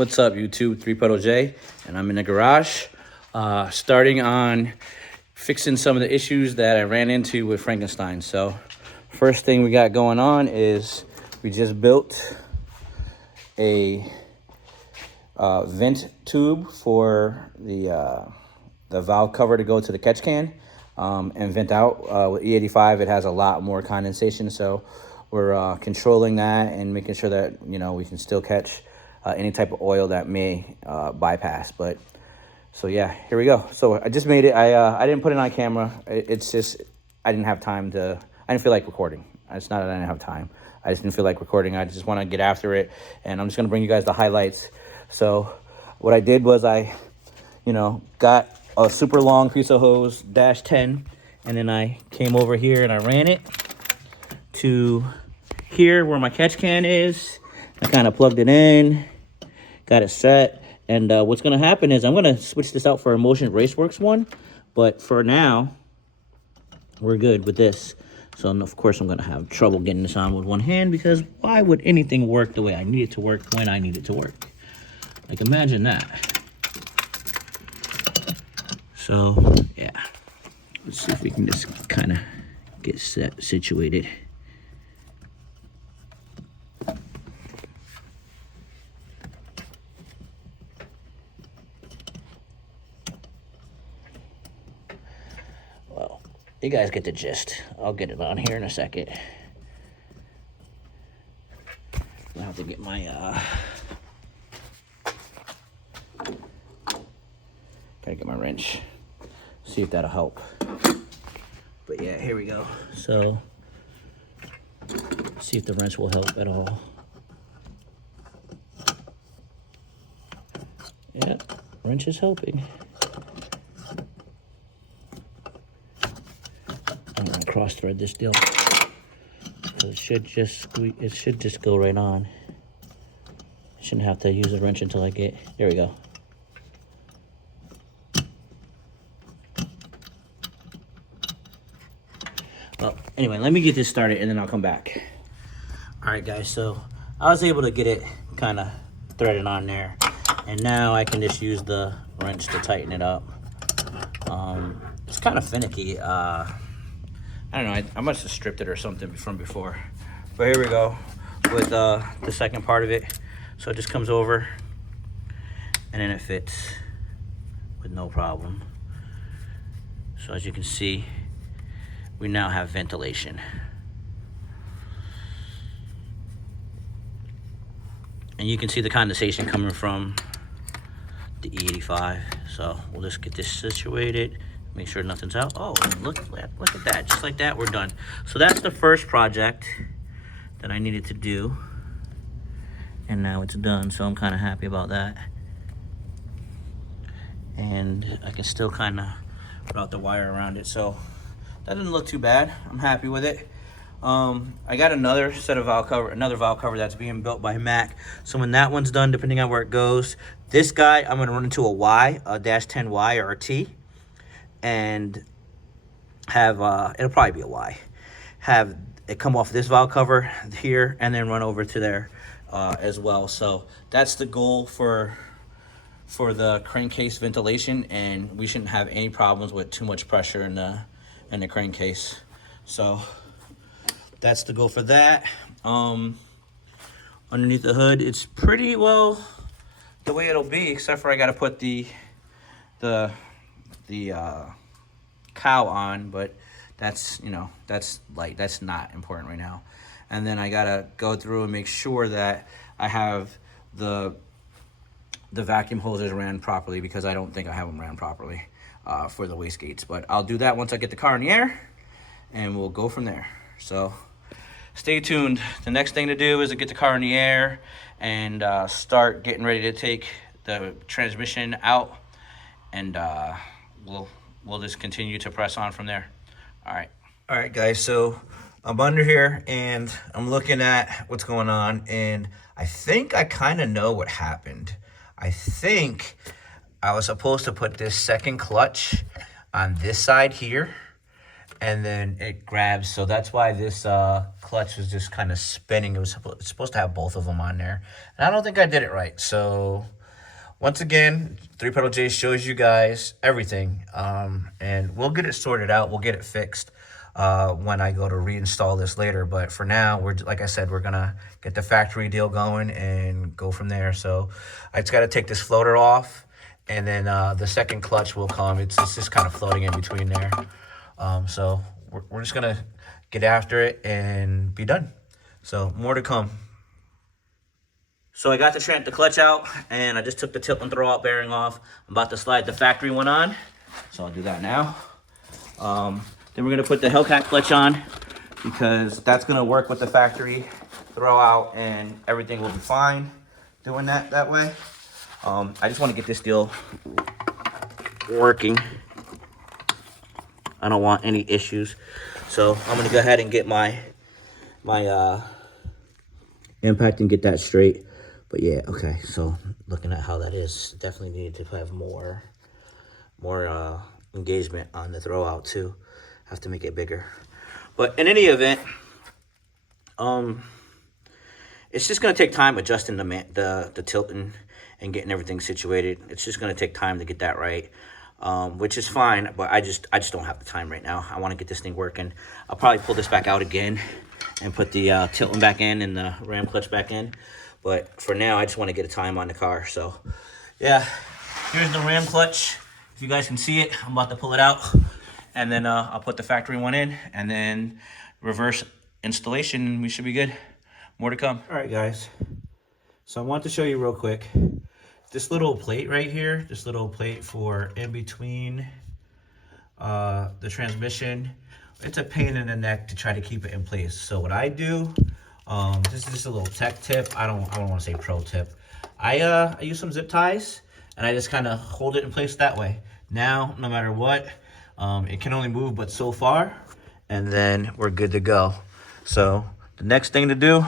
What's up, YouTube? 3 Pedal J, and I'm in the garage, starting on fixing some of the issues that I ran into with Frankenstein. So, first thing we got going on is we just built a vent tube for the valve cover to go to the catch can and vent out. With E85, it has a lot more condensation, so we're controlling that and making sure that we can still catch any type of oil that may bypass. But so yeah, here we go. So I just made it. I didn't put it on camera. It's just I didn't have time to. I didn't feel like recording. It's not that I didn't have time. I just didn't feel like recording. I just want to get after it, and I'm just gonna bring you guys the highlights. So what I did was I, got a super long piece of hose, -10, and then I came over here and I ran it to here where my catch can is. I kind of plugged it in, got it set, and what's going to happen is I'm going to switch this out for a Motion Raceworks one, but for now, we're good with this. So, of course, I'm going to have trouble getting this on with one hand, because why would anything work the way I need it to work when I need it to work? Like, imagine that. So, yeah. Let's see if we can just kind of get situated. Well, you guys get the gist. I'll get it on here in a second. I'll have to get my gotta get my wrench. See if that'll help. But yeah, here we go. So, see if the wrench will help at all. Yeah, wrench is helping. I'm gonna cross thread this deal. So it should just squeeze, it should just go right on. I shouldn't have to use a wrench until I get, there we go. Well, anyway, let me get this started and then I'll come back. All right, guys, so I was able to get it kind of threaded on there. And now I can just use the wrench to tighten it up. It's kind of finicky. I don't know, I must have stripped it or something from before. But here we go with the second part of it. So it just comes over and then it fits with no problem. So as you can see, we now have ventilation. And you can see the condensation coming from the E85. So we'll just get this situated, make sure nothing's out. Oh, look at that, just like that, we're done. So that's the first project that I needed to do. And now it's done, so I'm kind of happy about that. And I can still kind of route the wire around it. So that didn't look too bad. I'm happy with it. I got another set of valve cover that's being built by Mac. So when that one's done, depending on where it goes, this guy I'm gonna run into a Y, a -10Y or a T, and have it'll probably be a Y. Have it come off this valve cover here and then run over to there as well. So that's the goal for the crankcase ventilation, and we shouldn't have any problems with too much pressure in the crankcase. So that's the goal for that. Underneath the hood, it's pretty well the way it'll be, except for I got to put the cow on, but that's that's not important right now. And then I gotta go through and make sure that I have the vacuum hoses ran properly, because I don't think I have them ran properly for the wastegates. But I'll do that once I get the car in the air, and we'll go from there. So stay tuned. The next thing to do is to get the car in the air and start getting ready to take the transmission out, and we'll just continue to press on from there. All right, guys. So I'm under here and I'm looking at what's going on, and I think I kind of know what happened. I think I was supposed to put this second clutch on this side here, and then it grabs. So that's why this clutch was just kind of spinning. It's supposed to have both of them on there, and I don't think I did it right. So once again, 3Pedal J shows you guys everything, and we'll get it sorted out. We'll get it fixed when I go to reinstall this later. But for now, like I said, we're gonna get the factory deal going and go from there. So I just got to take this floater off, and then the second clutch will come. It's just kind of floating in between there. So we're just gonna get after it and be done. So more to come. So I got the clutch out, and I just took the tilt and throw out bearing off. I'm about to slide the factory one on, so I'll do that now. Then we're gonna put the hellcat clutch on, because that's gonna work with the factory throw out, and everything will be fine doing that way. I just want to get this deal working. I don't want any issues, so I'm gonna go ahead and get my impact and get that straight. But yeah, okay, so looking at how that is, definitely need to have more engagement on the throw out too. Have to make it bigger. But in any event, it's just gonna take time adjusting the tilt and getting everything situated. It's just gonna take time to get that right, which is fine, but I just don't have the time right now. I wanna get this thing working. I'll probably pull this back out again and put the tilting back in and the ram clutch back in. But for now, I just want to get a time on the car. So, yeah, here's the ram clutch. If you guys can see it, I'm about to pull it out. And then I'll put the factory one in, and then reverse installation, and we should be good. More to come. All right, guys. So I want to show you real quick. This little plate right here, this little plate for in between the transmission, it's a pain in the neck to try to keep it in place. So what I do, this is just a little tech tip. I don't want to say pro tip. I use some zip ties, and I just kind of hold it in place that way. Now, no matter what, it can only move but so far, and then we're good to go. So the next thing to do,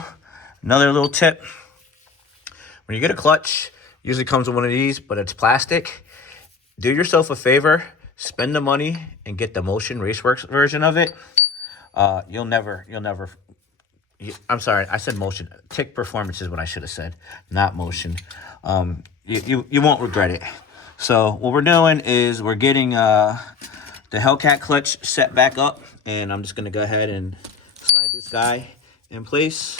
another little tip. When you get a clutch, usually comes with one of these, but it's plastic. Do yourself a favor, spend the money and get the Motion Raceworks version of it. You'll never. I'm sorry, I said Motion. Tick Performance is what I should have said, not Motion. You won't regret it. So what we're doing is we're getting the hellcat clutch set back up, and I'm just gonna go ahead and slide this guy in place.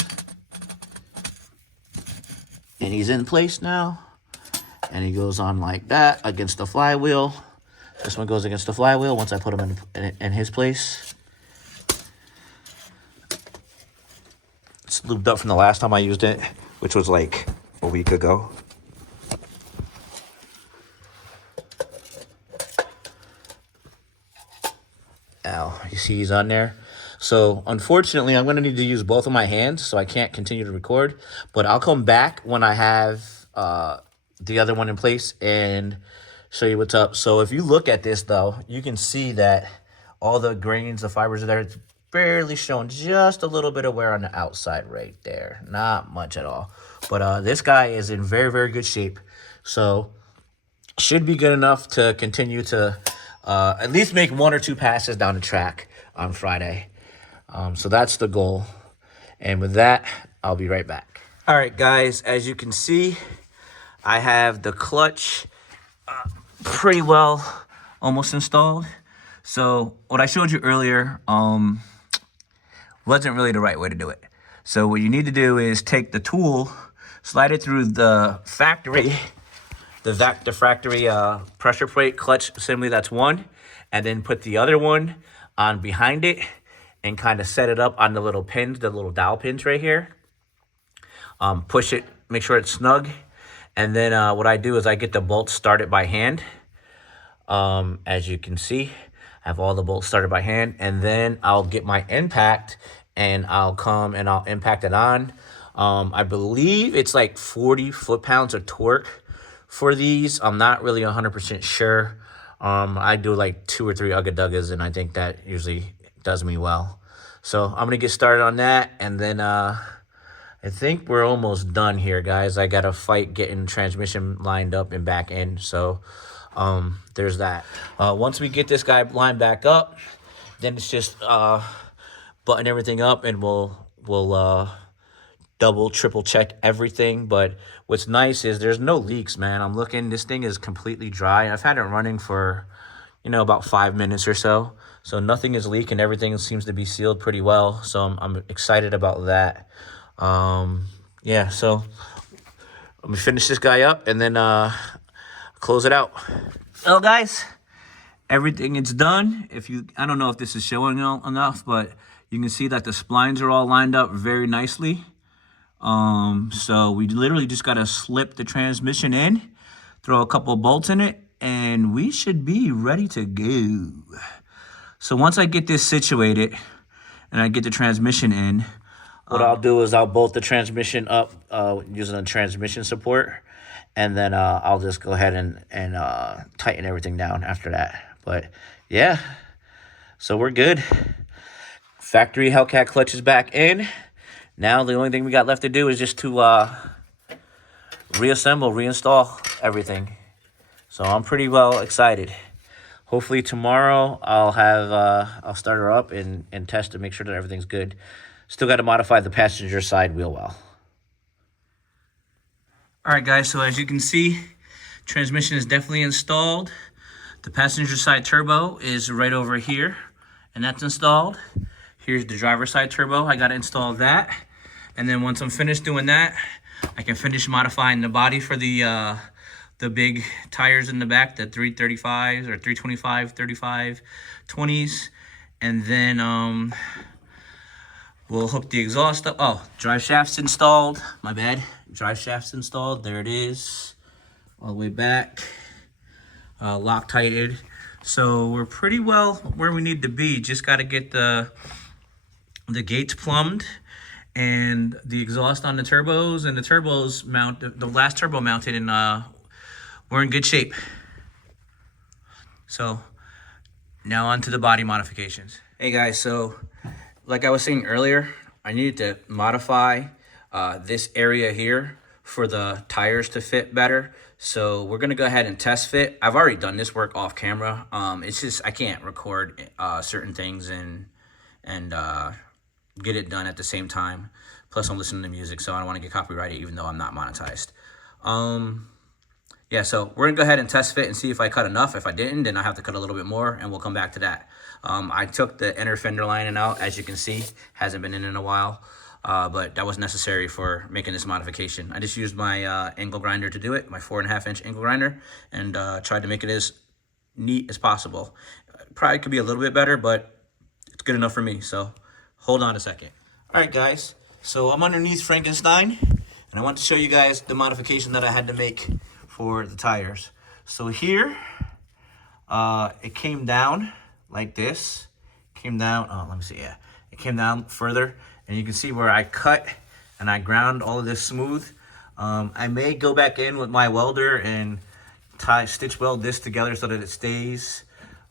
And he's in place now. And he goes on like that against the flywheel. This one goes against the flywheel once I put him in his place. It's lubed up from the last time I used it, which was like a week ago. Ow, you see he's on there. So unfortunately, I'm going to need to use both of my hands, so I can't continue to record. But I'll come back when I have the other one in place and show you what's up. So if you look at this, though, you can see that all the grains, the fibers are there. It's barely showing, just a little bit of wear on the outside right there. Not much at all. But this guy is in very, very good shape. So should be good enough to continue to at least make 1 or 2 passes down the track on Friday. So that's the goal. And with that, I'll be right back. All right, guys, as you can see, I have the clutch pretty well almost installed. So what I showed you earlier wasn't really the right way to do it. So what you need to do is take the tool, slide it through the factory, the factory pressure plate clutch assembly, that's one, and then put the other one on behind it and kind of set it up on the little pins, the little dowel pins right here. Push it, make sure it's snug. And then what I do is I get the bolts started by hand. As you can see, I have all the bolts started by hand. And then I'll get my impact and I'll come and I'll impact it on. I believe it's like 40 foot-pounds of torque for these. I'm not really 100% sure. I do like 2 or 3 ugga-duggas, and I think that usually does me well. So I'm gonna get started on that, and then I think we're almost done here, guys. I got to fight getting transmission lined up and back in, so there's that. Once we get this guy lined back up, then it's just button everything up, and we'll double, triple check everything. But what's nice is there's no leaks, man. I'm looking, this thing is completely dry. I've had it running for, you know, about 5 minutes or so. So nothing is leaking. Everything seems to be sealed pretty well. So I'm excited about that. Yeah, so let me finish this guy up and then close it out. Well, guys, everything is done. I don't know if this is showing enough, but you can see that the splines are all lined up very nicely. So we literally just got to slip the transmission in, throw a couple of bolts in it, and we should be ready to go. So once I get this situated and I get the transmission in, what I'll do is I'll bolt the transmission up using a transmission support, and then I'll just go ahead and tighten everything down after that. But yeah, so we're good. Factory hellcat clutch is back in. Now the only thing we got left to do is just to reinstall everything. So I'm pretty well excited. Hopefully tomorrow I'll start her up and test to make sure that everything's good. Still got to modify the passenger side wheel well. All right, guys, so as you can see, transmission is definitely installed. The passenger side turbo is right over here, and that's installed. Here's the driver's side turbo. I got to install that. And then once I'm finished doing that, I can finish modifying the body for the big tires in the back, the 335s or 325, 35, 20s. And then we'll hook the exhaust up. Oh, drive shaft's installed. My bad. Drive shaft's installed. There it is. All the way back. Loctited. So we're pretty well where we need to be. Just got to get the gates plumbed and the exhaust on the turbos, and the turbos the last turbo mounted, and we're in good shape. So now on to the body modifications. Hey guys, so like I was saying earlier, I needed to modify this area here for the tires to fit better. So we're gonna go ahead and test fit. I've already done this work off camera. It's just I can't record certain things and get it done at the same time. Plus I'm listening to music, so I don't want to get copyrighted even though I'm not monetized. Yeah, so we're gonna go ahead and test fit and see if I cut enough. If I didn't, then I have to cut a little bit more, and we'll come back to that. I took the inner fender lining out, as you can see. Hasn't been in a while, but that was necessary for making this modification. I just used my angle grinder to do it, my 4.5-inch angle grinder, and tried to make it as neat as possible. Probably could be a little bit better, but it's good enough for me, so hold on a second. All right, guys, so I'm underneath Frankenstein, and I want to show you guys the modification that I had to make for the tires. So here, it came down like this. Came down, oh, let me see, yeah. It came down further, and you can see where I cut and I ground all of this smooth. I may go back in with my welder and stitch weld this together so that it stays,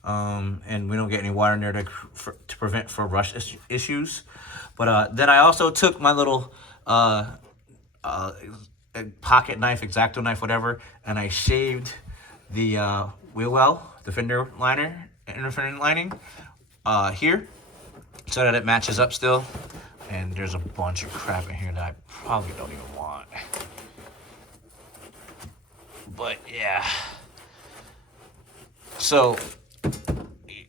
and we don't get any water in there to prevent for rust issues. But then I also took my little pocket knife, X-Acto knife, whatever, and I shaved the wheel well, the fender liner, inner fender lining here, so that it matches up still. And there's a bunch of crap in here that I probably don't even want. But yeah. So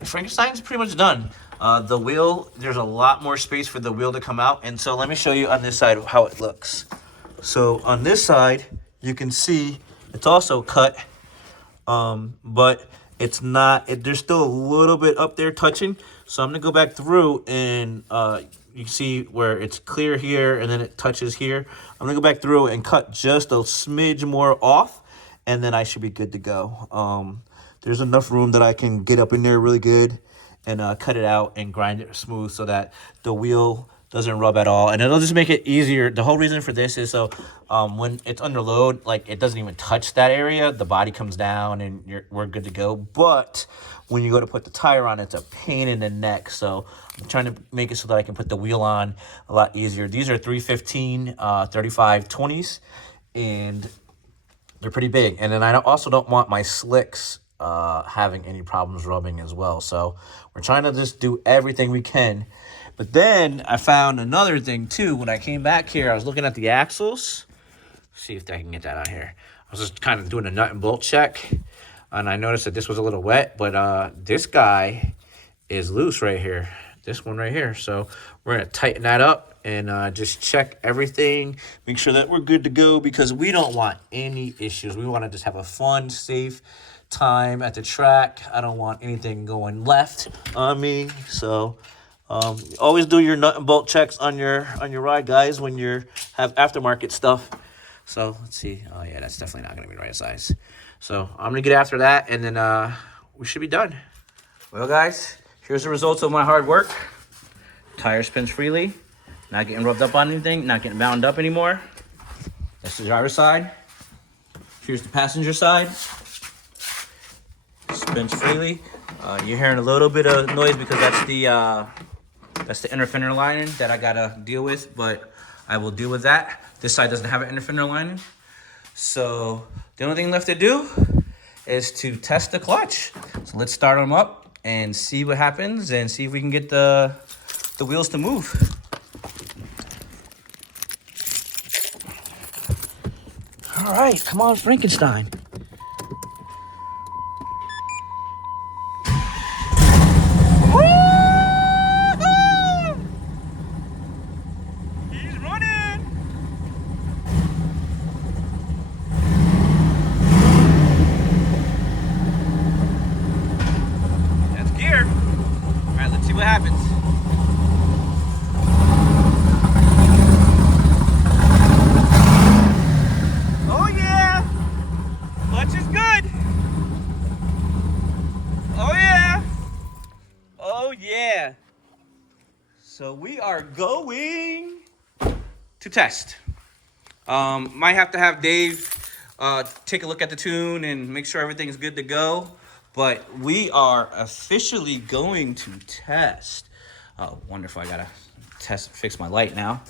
Frankenstein's pretty much done. The wheel, there's a lot more space for the wheel to come out. And so let me show you on this side how it looks. So on this side, you can see it's also cut, but it's not, there's still a little bit up there touching. So I'm gonna go back through and you see where it's clear here and then it touches here. I'm gonna go back through and cut just a smidge more off, and then I should be good to go. There's enough room that I can get up in there really good and cut it out and grind it smooth so that the wheel doesn't rub at all, and it'll just make it easier. The whole reason for this is so when it's under load, like, it doesn't even touch that area. The body comes down and we're good to go. But when you go to put the tire on, it's a pain in the neck. So I'm trying to make it so that I can put the wheel on a lot easier. These are 315 35 20s, and they're pretty big. And then I also don't want my slicks having any problems rubbing as well. So we're trying to just do everything we can. But then I found another thing too. When I came back here, I was looking at the axles. See if I can get that out here. I was just kind of doing a nut and bolt check, and I noticed that this was a little wet, but this guy is loose right here. This one right here. So we're gonna tighten that up and just check everything, make sure that we're good to go, because we don't want any issues. We want to just have a fun, safe time at the track. I don't want anything going left on me. So always do your nut and bolt checks on your ride, guys, when you have aftermarket stuff. So let's see. Oh yeah, that's definitely not gonna be the right size. So I'm gonna get after that, and then we should be done. Well, guys, here's the results of my hard work. Tire spins freely, not getting rubbed up on anything, not getting bound up anymore. That's the driver's side. Here's the passenger side. Spins freely. You're hearing a little bit of noise because that's the inner fender lining that I gotta deal with, but I will deal with that. This side doesn't have an inner fender lining. So the only thing left to do is to test the clutch. So let's start them up and see what happens and see if we can get the wheels to move. All right, come on, Frankenstein. What happens? Oh yeah, clutch is good. Oh yeah, oh yeah. So we are going to test. Might have to have Dave take a look at the tune and make sure everything is good to go. But we are officially going to test. Oh, wonderful. I gotta fix my light now.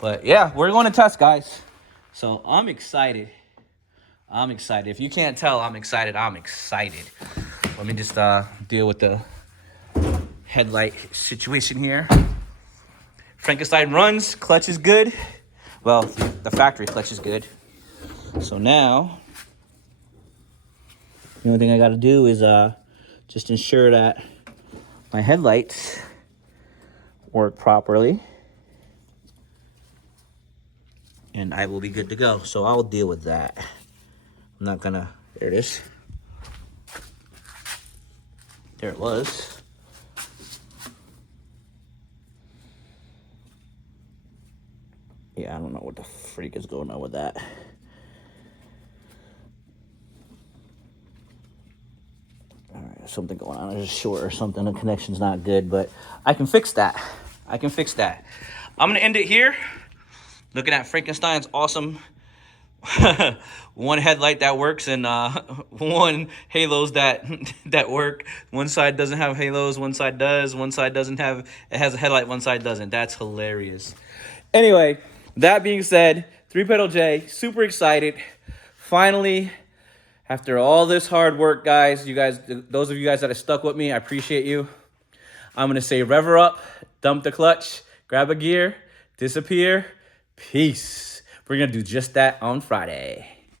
But yeah, we're going to test, guys. So I'm excited. I'm excited. If you can't tell, I'm excited. I'm excited. Let me just deal with the headlight situation here. Frankenstein runs. Clutch is good. Well, the factory clutch is good. So now the only thing I got to do is just ensure that my headlights work properly, and I will be good to go. So I'll deal with that. I'm not gonna. There it is. There it was. Yeah, I don't know what the freak is going on with that. Something going on. There's a short or something. The connection's not good, but I can fix that. I can fix that. I'm gonna end it here. Looking at Frankenstein's awesome one headlight that works and one halos that work. One side doesn't have halos, one side does. One side doesn't have. It has a headlight, one side doesn't. That's hilarious. Anyway, that being said, 3-pedal J, super excited. Finally. After all this hard work, guys, those of you guys that have stuck with me, I appreciate you. I'm going to say rev her up, dump the clutch, grab a gear, disappear, peace. We're going to do just that on Friday.